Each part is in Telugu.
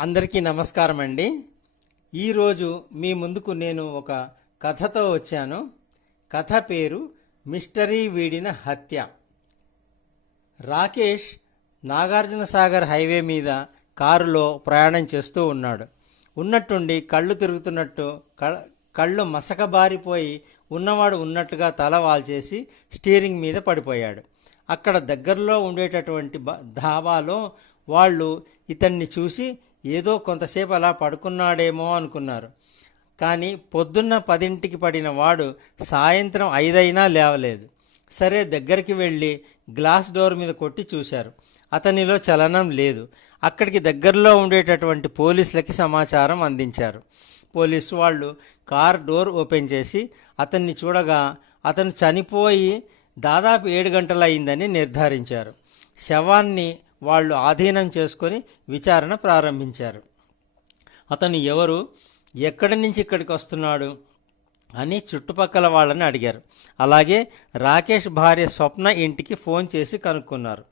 అందరికీ నమస్కారం అండి. ఈరోజు మీ ముందుకు నేను ఒక కథతో వచ్చాను. కథ పేరు మిస్టరీ వీడిన హత్య. రాకేష్ నాగార్జున సాగర్ హైవే మీద కారులో ప్రయాణం చేస్తూ ఉన్నాడు. ఉన్నట్టుండి కళ్ళు తిరుగుతున్నట్టు క- కళ్ళు మసకబారిపోయి ఉన్నవాడు ఉన్నట్టుగా తల వాల్చేసి స్టీరింగ్ మీద పడిపోయాడు. అక్కడ దగ్గరలో ఉండేటటువంటి ధాబాలో వాళ్ళు ఇతన్ని చూసి ఏదో కొంతసేపు అలా పడుకున్నాడేమో అనుకున్నారు. కానీ పొద్దున్న పదింటికి పడిన వాడు సాయంత్రం ఐదైనా లేవలేదు. సరే దగ్గరికి వెళ్ళి గ్లాస్ డోర్ మీద కొట్టి చూశారు. అతనిలో చలనం లేదు. అక్కడికి దగ్గరలో ఉండేటటువంటి పోలీసులకి సమాచారం అందించారు. పోలీసు వాళ్ళు కార్ డోర్ ఓపెన్ చేసి అతన్ని చూడగా అతను చనిపోయి దాదాపు ఏడు గంటలయ్యిందని నిర్ధారించారు. శవాన్ని వాళ్ళు ఆధీనం చేసుకొని విచారణ ప్రారంభించారు. అతను ఎవరు ఎక్కడి నుంచి ఇక్కడికి వస్తున్నాడు అని చుట్టుపక్కల వాళ్ళని అడిగారు. అలాగే రాకేష్ భార్య స్వప్న ఇంటికి ఫోన్ చేసి కనుక్కున్నారు.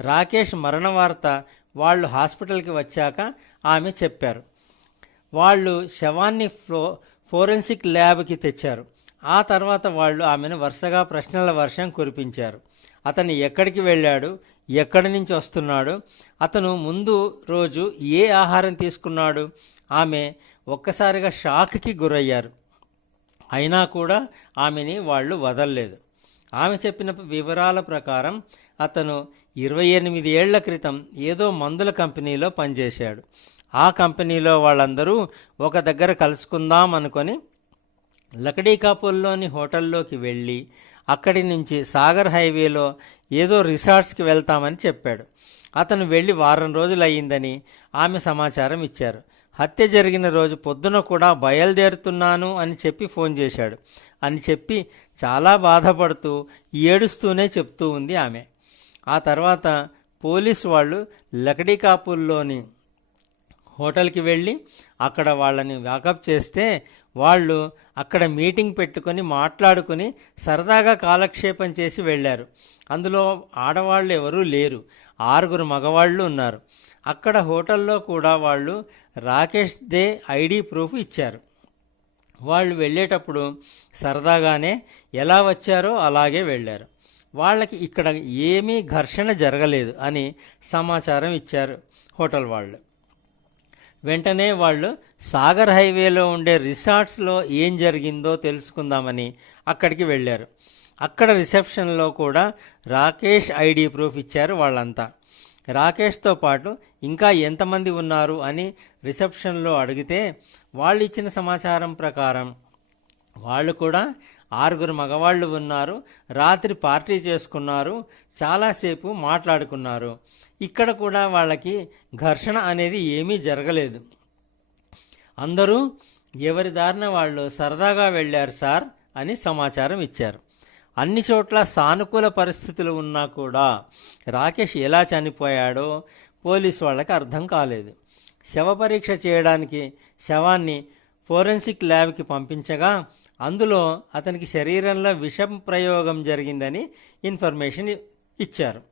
రాకేష్ మరణ వార్త వాళ్ళు హాస్పిటల్కి వచ్చాక ఆమె చెప్పారు. వాళ్ళు శవాన్ని ఫ్లో ఫోరెన్సిక్ ల్యాబ్కి తెచ్చారు. ఆ తర్వాత వాళ్ళు ఆమెను వరుసగా ప్రశ్నల వర్షం కురిపించారు. అతను ఎక్కడికి వెళ్ళాడు? ఎక్కడి నుంచి వస్తున్నాడు? అతను ముందు రోజు ఏ ఆహారం తీసుకున్నాడు? ఆమె ఒక్కసారిగా షాక్కి గురయ్యారు. అయినా కూడా ఆమెని వాళ్ళు వదలలేదు. ఆమె చెప్పిన వివరాల ప్రకారం అతను ఇరవై ఎనిమిది ఏళ్ళ క్రితం ఏదో మందుల కంపెనీలో పనిచేశాడు. ఆ కంపెనీలో వాళ్ళందరూ ఒక దగ్గర కలుసుకుందాం అనుకొని లకడీకాపూల్లోని హోటల్లోకి వెళ్ళి అక్కడి నుంచి సాగర్ హైవేలో ఏదో రిసార్ట్స్కి వెళ్తామని చెప్పాడు. అతను వెళ్ళి వారం రోజులు అయ్యిందని ఆమె సమాచారం ఇచ్చారు. హత్య జరిగిన రోజు పొద్దున కూడా బయలుదేరుతున్నాను అని చెప్పి ఫోన్ చేశాడు. అని చెప్పి చాలా బాధపడుతూ ఏడుస్తూనే చెప్తూ ఉంది ఆమె. ఆ తర్వాత పోలీస్ వాళ్ళు లకడీకాపూర్లోని హోటల్కి వెళ్ళి అక్కడ వాళ్ళని వాకప్ చేస్తే వాళ్ళు అక్కడ మీటింగ్ పెట్టుకొని మాట్లాడుకుని సరదాగా కాలక్షేపం చేసి వెళ్ళారు. అందులో ఆడవాళ్ళు ఎవరూ లేరు. ఆరుగురు మగవాళ్ళు ఉన్నారు. అక్కడ హోటల్లో కూడా వాళ్ళు రాకేష్ దే ఐడి ప్రూఫ్ ఇచ్చారు. వాళ్ళు వెళ్ళేటప్పుడు సరదాగానే ఎలా వచ్చారో అలాగే వెళ్ళారు. వాళ్ళకి ఇక్కడ ఏమీ ఘర్షణ జరగలేదు అని సమాచారం ఇచ్చారు హోటల్ వాళ్ళు. వెంటనే వాళ్ళు సాగర్ హైవేలో ఉండే రిసార్ట్స్లో ఏం జరిగిందో తెలుసుకుందామని అక్కడికి వెళ్ళారు. అక్కడ రిసెప్షన్లో కూడా రాకేష్ ఐడి ప్రూఫ్ ఇచ్చారు వాళ్ళంతా. రాకేష్తో పాటు ఇంకా ఎంతమంది ఉన్నారు అని రిసెప్షన్లో అడిగితే వాళ్ళు ఇచ్చిన సమాచారం ప్రకారం వాళ్ళు కూడా ఆరుగురు మగవాళ్ళు ఉన్నారు రాత్రి పార్టీ చేసుకున్నారు చాలాసేపు మాట్లాడుకున్నారు. ఇక్కడ కూడా వాళ్ళకి ఘర్షణ అనేది ఏమీ జరగలేదు. అందరూ ఎవరి దారిన వాళ్ళు సరదాగా వెళ్ళారు సార్ అని సమాచారం ఇచ్చారు. అన్ని చోట్ల సానుకూల పరిస్థితులు ఉన్నా కూడా రాకేష్ ఎలా చనిపోయాడో పోలీసు వాళ్ళకి అర్థం కాలేదు. శవ పరీక్ష చేయడానికి శవాన్ని ఫోరెన్సిక్ ల్యాబ్కి పంపించగా అందులో అతనికి శరీరంలో విషం ప్రయోగం జరిగిందని ఇన్ఫర్మేషన్ ఇచ్చారు.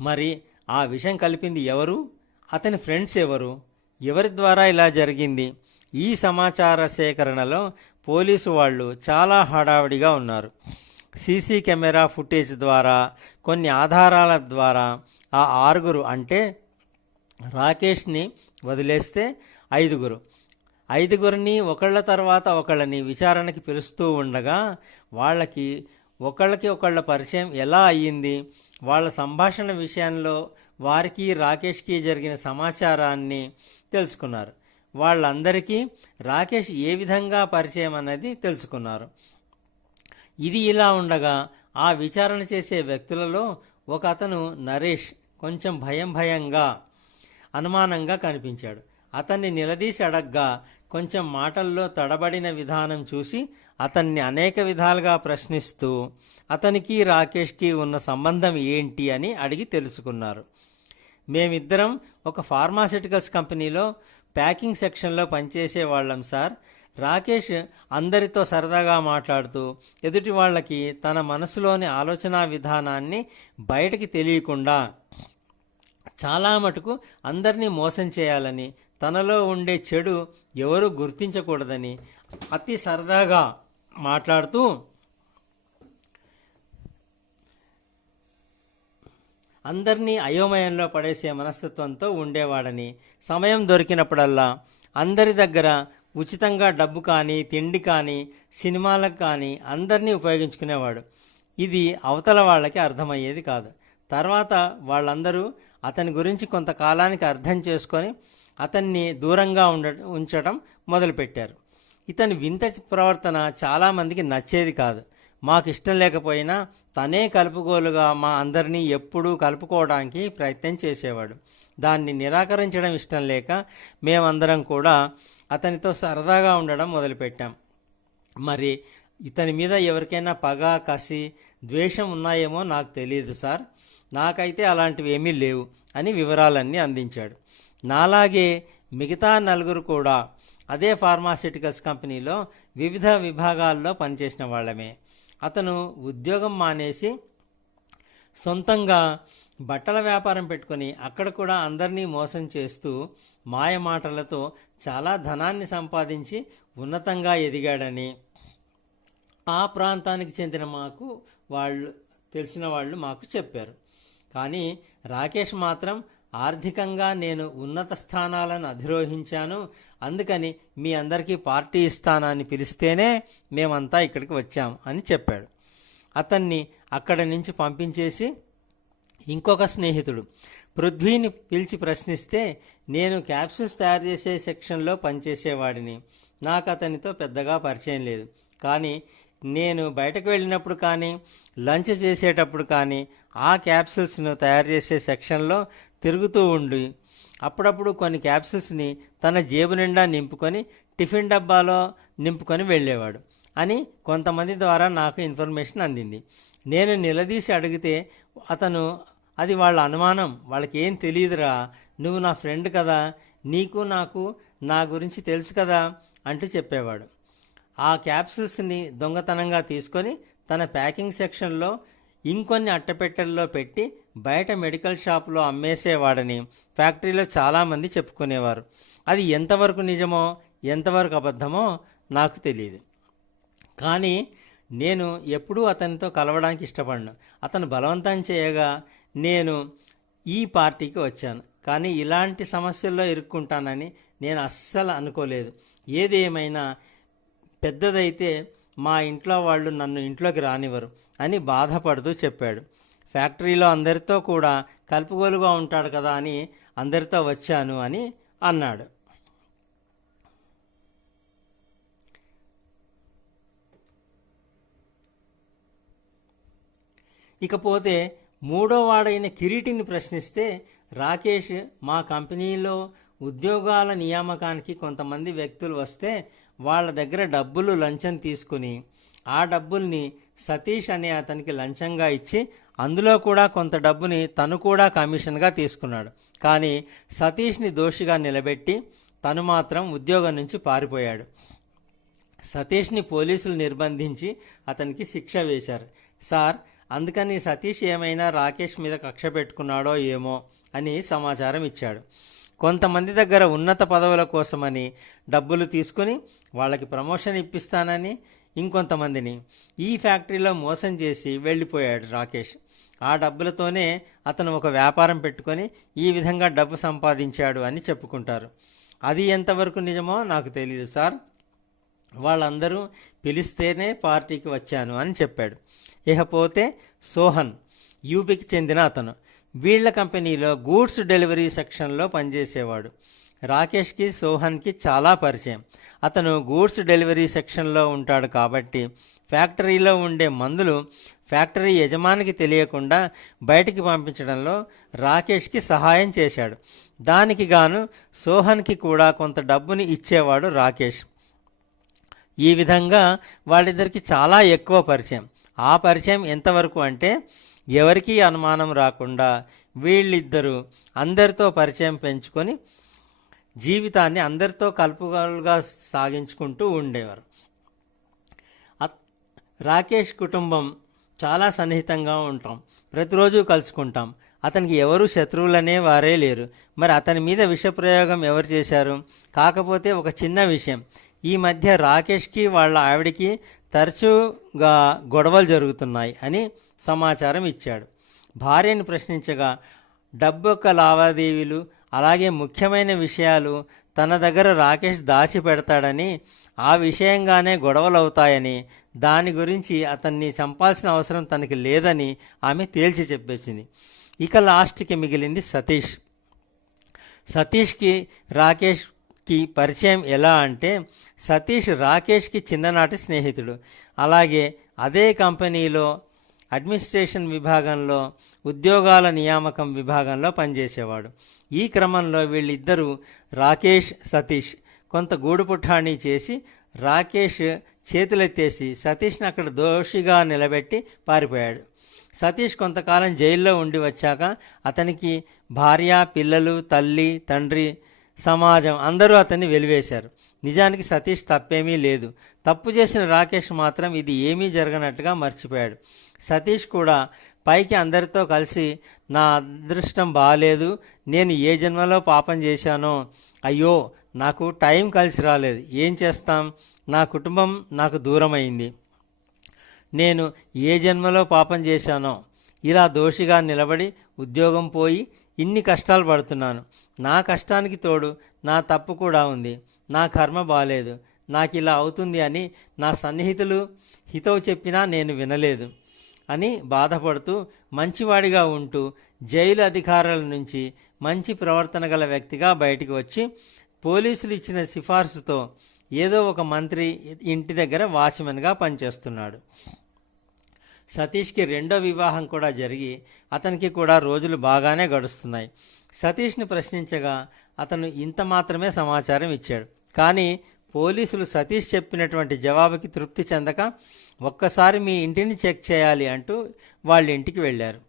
మరి ఆ విషం కలిపింది ఎవరు? అతని ఫ్రెండ్స్ ఎవరు? ఎవరి ద్వారా ఇలా జరిగింది? ఈ సమాచార సేకరణలో పోలీసు వాళ్ళు చాలా హడావిడిగా ఉన్నారు. సీసీ కెమెరా ఫుటేజ్ ద్వారా కొన్ని ఆధారాల ద్వారా ఆ ఆరుగురు అంటే రాకేష్ని వదిలేస్తే ఐదుగురు. ఐదుగురిని ఒకళ్ళ తర్వాత ఒకళ్ళని విచారణకి పిలుస్తూ ఉండగా వాళ్ళకి ఒకళ్ళకి ఒకళ్ళ పరిచయం ఎలా అయ్యింది? వాళ్ళ సంభాషణ విషయంలో వారికి రాకేష్కి జరిగిన సమాచారాన్ని తెలుసుకున్నారు. వాళ్ళందరికీ రాకేష్ ఏ విధంగా పరిచయం అనేది తెలుసుకున్నారు. ఇది ఇలా ఉండగా ఆ విచారణ చేసే వ్యక్తులలో ఒక అతను నరేష్ కొంచెం భయం భయంగా అనుమానంగా కనిపించాడు. అతన్ని నిలదీసి అడగ్గా కొంచెం మాటల్లో తడబడిన విధానం చూసి అతన్ని అనేక విధాలుగా ప్రశ్నిస్తూ అతనికి రాకేష్కి ఉన్న సంబంధం ఏంటి అని అడిగి తెలుసుకున్నారు. మేమిద్దరం ఒక ఫార్మాసిటికల్స్ కంపెనీలో ప్యాకింగ్ సెక్షన్లో పనిచేసే వాళ్ళం సార్. రాకేష్ అందరితో సరదాగా మాట్లాడుతూ ఎదుటి వాళ్ళకి తన మనసులోని ఆలోచన విధానాన్ని బయటకి తెలియకుండా చాలా మటుకు అందరినీ మోసం చేయాలని తనలో ఉండే చెడు ఎవరు గుర్తించకూడదని అతి సరదాగా మాట్లాడుతూ అందరినీ అయోమయంలో పడేసే మనస్తత్వంతో ఉండేవాడని. సమయం దొరికినప్పుడల్లా అందరి దగ్గర ఉచితంగా డబ్బు కానీ తిండి కానీ సినిమాలకు కానీ అందరినీ ఉపయోగించుకునేవాడు. ఇది అవతల వాళ్ళకి అర్థమయ్యేది కాదు. తర్వాత వాళ్ళందరూ అతని గురించి కొంతకాలానికి అర్థం చేసుకొని అతన్ని దూరంగా ఉండ ఉంచడం మొదలుపెట్టారు. ఇతని వింత ప్రవర్తన చాలామందికి నచ్చేది కాదు. మాకు ఇష్టం లేకపోయినా తనే కలుపుగోలుగా మా అందరినీ ఎప్పుడూ కలుపుకోవడానికి ప్రయత్నం చేసేవాడు. దాన్ని నిరాకరించడం ఇష్టం లేక మేమందరం కూడా అతనితో సరదాగా ఉండడం మొదలుపెట్టాం. మరి ఇతని మీద ఎవరికైనా పగ కసి ద్వేషం ఉన్నాయేమో నాకు తెలియదు సార్. నాకైతే అలాంటివి ఏమీ లేవు అని వివరాలన్నీ అందించాడు. నాలాగే మిగతా నలుగురు కూడా అదే ఫార్మాసిటికల్స్ కంపెనీలో వివిధ విభాగాల్లో పనిచేసిన వాళ్ళమే. అతను ఉద్యోగం మానేసి సొంతంగా బట్టల వ్యాపారం పెట్టుకొని అక్కడ కూడా అందరినీ మోసం చేస్తూ మాయ మాటలతో చాలా ధనాన్ని సంపాదించి ఉన్నతంగా ఎదిగాడని ఆ ప్రాంతానికి చెందిన మాకు వాళ్ళు తెలిసిన వాళ్ళు మాకు చెప్పారు. కానీ రాకేష్ మాత్రం ఆర్థికంగా నేను ఉన్నత స్థానాలను అధిరోహించాను. అందుకని మీ అందరికీ పార్టీ ఇస్తానని పిలిస్తేనే మేమంతా ఇక్కడికి వచ్చాం అని చెప్పాడు. అతన్ని అక్కడి నుంచి పంపించేసి ఇంకొక స్నేహితుడు పృథ్వీని పిలిచి ప్రశ్నిస్తే నేను క్యాప్సూల్స్ తయారు చేసే సెక్షన్లో పనిచేసేవాడిని. నాకు అతనితో పెద్దగా పరిచయం లేదు. కానీ నేను బయటకు వెళ్ళినప్పుడు కానీ లంచ్ చేసేటప్పుడు కానీ ఆ క్యాప్సూల్స్ను తయారు చేసే సెక్షన్లో తిరుగుతూ ఉండి అప్పుడప్పుడు కొన్ని క్యాప్సూల్స్ని తన జేబు నిండా నింపుకొని టిఫిన్ డబ్బాలో నింపుకొని వెళ్ళేవాడు అని కొంతమంది ద్వారా నాకు ఇన్ఫర్మేషన్ అందింది. నేను నిలదీసి అడిగితే అతను అది వాళ్ళ అనుమానం వాళ్ళకి ఏం తెలియదురా నువ్వు నా ఫ్రెండ్ కదా నీకు నాకు నా గురించి తెలుసు కదా అంటూ చెప్పేవాడు. ఆ క్యాప్సూల్స్ని దొంగతనంగా తీసుకొని తన ప్యాకింగ్ సెక్షన్లో ఇంకొన్ని అట్టపెట్టెల్లో పెట్టి బయట మెడికల్ షాప్లో అమ్మేసేవాడని ఫ్యాక్టరీలో చాలామంది చెప్పుకునేవారు. అది ఎంతవరకు నిజమో ఎంతవరకు అబద్ధమో నాకు తెలియదు కానీ నేను ఎప్పుడూ అతనితో కలవడానికి ఇష్టపడను. అతను బలవంతం చేయగా నేను ఈ పార్టీకి వచ్చాను. కానీ ఇలాంటి సమస్యల్లో ఇరుక్కుంటానని నేను అస్సలు అనుకోలేదు. ఏది ఏమైనా పెద్దదైతే మా ఇంట్లో వాళ్ళు నన్ను ఇంట్లోకి రానివ్వరు అని బాధపడుతూ చెప్పాడు. ఫ్యాక్టరీలో అందరితో కూడా కలుపుగోలుగా ఉంటాడు కదా అని అందరితో వచ్చాను అని అన్నాడు. ఇకపోతే మూడో వాడైన కిరీటిని ప్రశ్నిస్తే రాకేష్ మా కంపెనీలో ఉద్యోగాల నియామకానికి కొంతమంది వ్యక్తులు వస్తే వాళ్ళ దగ్గర డబ్బులు లంచం తీసుకుని ఆ డబ్బుల్ని సతీష్ అనే అతనికి లంచంగా ఇచ్చి అందులో కూడా కొంత డబ్బుని తను కూడా కమిషన్గా తీసుకున్నాడు. కానీ సతీష్ని దోషిగా నిలబెట్టి తను మాత్రం ఉద్యోగం నుంచి పారిపోయాడు. సతీష్ని పోలీసులు నిర్బంధించి అతనికి శిక్ష వేశారు. సార్ అందుకని సతీష్ ఏమైనా రాకేష్ మీద కక్ష పెట్టుకున్నాడో ఏమో అని సమాచారం ఇచ్చాడు. కొంతమంది దగ్గర ఉన్నత పదవుల కోసమని డబ్బులు తీసుకుని వాళ్ళకి ప్రమోషన్ ఇప్పిస్తానని ఇంకొంతమందిని. ఈ ఫ్యాక్టరీలో మోసం చేసి వెళ్ళిపోయాడు రాకేష్. ఆ డబ్బులతోనే అతను ఒక వ్యాపారం పెట్టుకొని ఈ విధంగా డబ్బు సంపాదించాడు అని చెప్పుకుంటారు. అది ఎంతవరకు నిజమో నాకు తెలియదు సార్. వాళ్ళందరూ పిలిస్తేనే పార్టీకి వచ్చాను అని చెప్పాడు. ఇకపోతే సోహన్ యూపీకి చెందిన అతను. వీళ్ళ కంపెనీలో గూడ్స్ డెలివరీ సెక్షన్లో పనిచేసేవాడు. రాకేష్కి సోహన్కి చాలా పరిచయం. అతను గూడ్స్ డెలివరీ సెక్షన్లో ఉంటాడు కాబట్టి ఫ్యాక్టరీలో ఉండే మందులు ఫ్యాక్టరీ యజమానికి తెలియకుండా బయటికి పంపించడంలో రాకేష్కి సహాయం చేశాడు. దానికి గాను సోహన్కి కూడా కొంత డబ్బుని ఇచ్చేవాడు రాకేష్. ఈ విధంగా వాళ్ళిద్దరికి చాలా ఎక్కువ పరిచయం. ఆ పరిచయం ఎంతవరకు అంటే ఎవరికీ అనుమానం రాకుండా వీళ్ళిద్దరూ అందరితో పరిచయం పెంచుకొని జీవితాన్ని అందరితో కలుపుగలుగా సాగించుకుంటూ ఉండేవారు. అత్- రాకేష్ కుటుంబం చాలా సన్నిహితంగా ఉంటాం. ప్రతిరోజు కలుసుకుంటాం. అతనికి ఎవరు శత్రువులనే వారే లేరు. మరి అతని మీద విషప్రయోగం ఎవరు చేశారు? కాకపోతే ఒక చిన్న విషయం. ఈ మధ్య రాకేష్కి వాళ్ళ ఆవిడికి తరచుగా గొడవలు జరుగుతున్నాయి అని సమాచారం ఇచ్చాడు. భార్యను ప్రశ్నించగా డబ్బు యొక్క లావాదేవీలు అలాగే ముఖ్యమైన విషయాలు తన దగ్గర రాకేష్ దాచి పెడతాడని ఆ విషయంగానే గొడవలు అవుతాయని దాని గురించి అతన్ని చంపాల్సిన అవసరం తనకి లేదని ఆమె తేల్చి చెప్పేసింది. ఇక లాస్ట్కి మిగిలింది సతీష్. సతీష్కి రాకేష్కి పరిచయం ఎలా అంటే సతీష్ రాకేష్కి చిన్ననాటి స్నేహితుడు. అలాగే అదే కంపెనీలో అడ్మినిస్ట్రేషన్ విభాగంలో ఉద్యోగాల నియామకం విభాగంలో పనిచేసేవాడు. ఈ క్రమంలో వీళ్ళిద్దరూ రాకేష్ సతీష్ కొంత గూడుపుఠాణి చేసి రాకేష్ చేతులెత్తేసి సతీష్ని అక్కడ దోషిగా నిలబెట్టి పారిపోయాడు. సతీష్ కొంతకాలం జైల్లో ఉండి వచ్చాక అతనికి భార్య పిల్లలు తల్లి తండ్రి సమాజం అందరూ అతన్ని వెలివేశారు. నిజానికి సతీష్ తప్పేమీ లేదు. తప్పు చేసిన రాకేష్ మాత్రం ఇది ఏమీ జరగనట్టుగా మర్చిపోయాడు. సతీష్ కూడా పైకి అందరితో కలిసి నా అదృష్టం బాగాలేదు నేను ఏ జన్మలో పాపం చేశానో అయ్యో నాకు టైం కలిసి రాలేదు ఏం చేస్తాం? నా కుటుంబం నాకు దూరమైంది. నేను ఏ జన్మలో పాపం చేశానో. ఇలా దోషిగా నిలబడి ఉద్యోగం పోయి ఇన్ని కష్టాలు పడుతున్నాను. నా కష్టానికి తోడు నా తప్పు కూడా ఉంది. నా కర్మ బాలేదు. నాకు ఇలా అవుతుంది అని నా సన్నిహితులు హితవు చెప్పినా నేను వినలేదు. అని బాధపడుతూ మంచివాడిగా ఉంటూ జైలు అధికారుల నుంచి మంచి ప్రవర్తన గల వ్యక్తిగా బయటికి వచ్చి పోలీసులు ఇచ్చిన సిఫార్సుతో ఏదో ఒక మంత్రి ఇంటి దగ్గర వాచ్మెన్గా పనిచేస్తున్నాడు. సతీష్కి రెండో వివాహం కూడా జరిగి అతనికి కూడా రోజులు బాగానే గడుస్తున్నాయి. సతీష్ని ప్రశ్నించగా అతను ఇంత మాత్రమే సమాచారం ఇచ్చాడు. కానీ పోలీసులు సతీష్ చెప్పినటువంటి జవాబుకి తృప్తి చెందక ఒక్కసారి మీ ఇంటిని చెక్ చేయాలి అంటూ వాళ్ళ ఇంటికి వెళ్ళారు.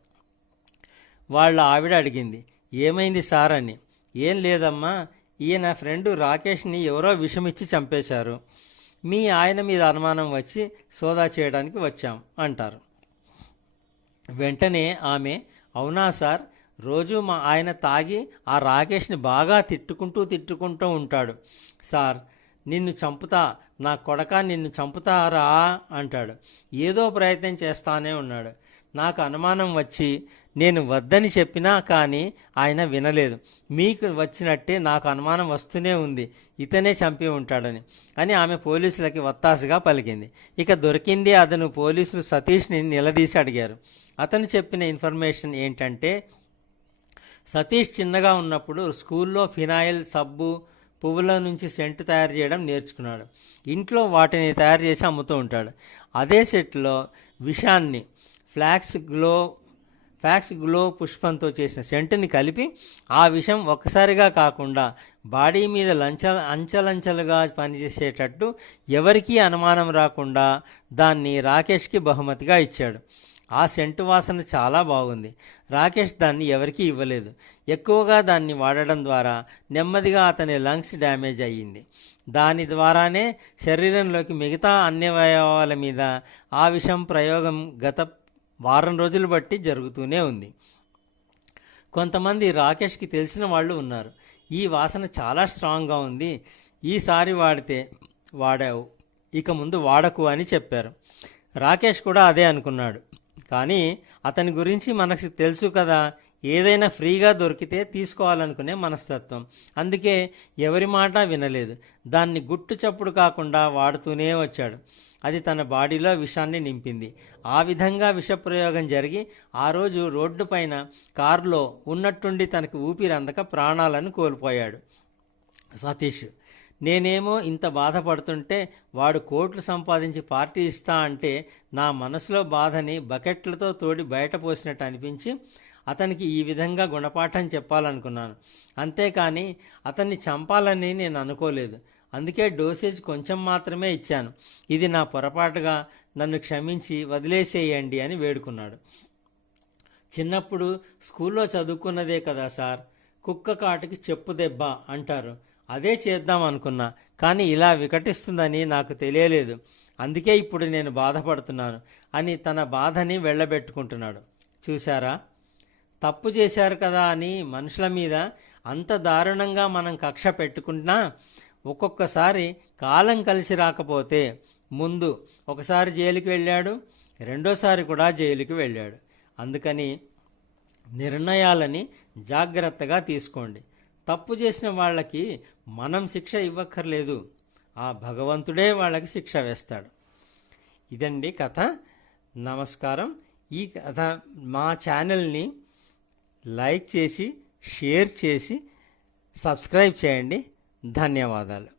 వాళ్ళ ఆవిడ అడిగింది ఏమైంది సార్ అని. ఏం లేదమ్మా ఈయన ఫ్రెండు రాకేష్ని ఎవరో విషమిచ్చి చంపేశారు. మీ ఆయన మీద అనుమానం వచ్చి సోదా చేయడానికి వచ్చాం అంటారు. వెంటనే ఆమె అవునా సార్ రోజు మా ఆయన తాగి ఆ రాకేష్ని బాగా తిట్టుకుంటూ తిట్టుకుంటూ ఉంటాడు. సార్ నిన్ను చంపుతా నా కొడక నిన్ను చంపుతారా? అంటాడు. ఏదో ప్రయత్నం చేస్తానే ఉన్నాడు. నాకు అనుమానం వచ్చి నేను వద్దని చెప్పినా కానీ ఆయన వినలేదు. మీకు వచ్చినట్టే నాకు అనుమానం వస్తూనే ఉంది. ఇతనే చంపి ఉంటాడని. అని ఆమె పోలీసులకి వత్తాసుగా పలికింది. ఇక దొరికింది అతను పోలీసులు సతీష్ని నిలదీసి అడిగారు. అతను చెప్పిన ఇన్ఫర్మేషన్ ఏంటంటే సతీష్ చిన్నగా ఉన్నప్పుడు స్కూల్లో ఫినాయిల్ సబ్బు పువ్వుల నుంచి సెంట్ తయారు చేయడం నేర్చుకున్నాడు. ఇంట్లో వాటిని తయారు చేసి అమ్ముతూ ఉంటాడు. అదే సెట్లో విషాన్ని ఫ్లాక్స్ గ్లో ఫ్లాక్స్ గ్లో పుష్పంతో చేసిన సెంటుని కలిపి ఆ విషం ఒక్కసారిగా కాకుండా బాడీ మీద లంచ అంచలంచలుగా పనిచేసేటట్టు ఎవరికీ అనుమానం రాకుండా దాన్ని రాకేష్కి బహుమతిగా ఇచ్చాడు. ఆ సెంటు వాసన చాలా బాగుంది. రాకేష్ దాన్ని ఎవరికీ ఇవ్వలేదు. ఎక్కువగా దాన్ని వాడడం ద్వారా నెమ్మదిగా అతని లంగ్స్ డ్యామేజ్ అయ్యింది. దాని ద్వారానే శరీరంలోకి మిగతా అన్యవయవాల మీద ఆ విషం ప్రయోగం గత వారం రోజులు బట్టి జరుగుతూనే ఉంది. కొంతమంది రాకేష్కి తెలిసిన వాళ్ళు ఉన్నారు. ఈ వాసన చాలా స్ట్రాంగ్గా ఉంది. ఈసారి వాడితే వాడావు. ఇక ముందు వాడకు అని చెప్పారు. రాకేష్ కూడా అదే అనుకున్నాడు. కానీ అతని గురించి మనకు తెలుసు కదా. ఏదైనా ఫ్రీగా దొరికితే తీసుకోవాలనుకునే మనస్తత్వం. అందుకే ఎవరి మాట వినలేదు. దాన్ని గుట్టు చప్పుడు కాకుండా వాడుతూనే వచ్చాడు. అది తన బాడీలో విషాన్ని నింపింది. ఆ విధంగా విషప్రయోగం జరిగి ఆ రోజు రోడ్డు పైన కారులో ఉన్నట్టుండి తనకు ఊపిరి అందక ప్రాణాలను కోల్పోయాడు సతీష్. నేనేమో ఇంత బాధపడుతుంటే వాడు కోట్లు సంపాదించి పార్టీ ఇస్తా అంటే నా మనసులో బాధని బకెట్లతో తోడి బయట పోసినట్టు అనిపించి అతనికి ఈ విధంగా గుణపాఠం చెప్పాలనుకున్నాను. అంతేకాని అతన్ని చంపాలని నేను అనుకోలేదు. అందుకే డోసేజ్ కొంచెం మాత్రమే ఇచ్చాను. ఇది నా పొరపాటుగా నన్ను క్షమించి వదిలేసేయండి అని వేడుకున్నాడు. చిన్నప్పుడు స్కూల్లో చదువుకున్నదే కదా సార్ కుక్క కాటుకి చెప్పు దెబ్బ అంటారు. అదే చేద్దాం అనుకున్నా కానీ ఇలా వికటిస్తుందని నాకు తెలియలేదు. అందుకే ఇప్పుడు నేను బాధపడుతున్నాను అని తన బాధని వెళ్ళబెట్టుకుంటున్నాడు. చూశారా? తప్పు చేశారు కదా అని మనుషుల మీద అంత దారుణంగా మనం కక్ష పెట్టుకుంటున్నా ఒక్కొక్కసారి కాలం కలిసి రాకపోతే ముందు ఒకసారి జైలుకి వెళ్ళాడు రెండోసారి కూడా జైలుకి వెళ్ళాడు. అందుకని నిర్ణయాలని జాగ్రత్తగా తీసుకోండి. తప్పు చేసిన వాళ్ళకి మనం శిక్ష ఇవ్వక్కర్లేదు. ఆ భగవంతుడే వాళ్ళకి శిక్ష వేస్తాడు. ఇదండి కథ. నమస్కారం. ఈ కథ మా ఛానల్ని లైక్ చేసి షేర్ చేసి సబ్స్క్రైబ్ చేయండి. ధన్యవాదాలు.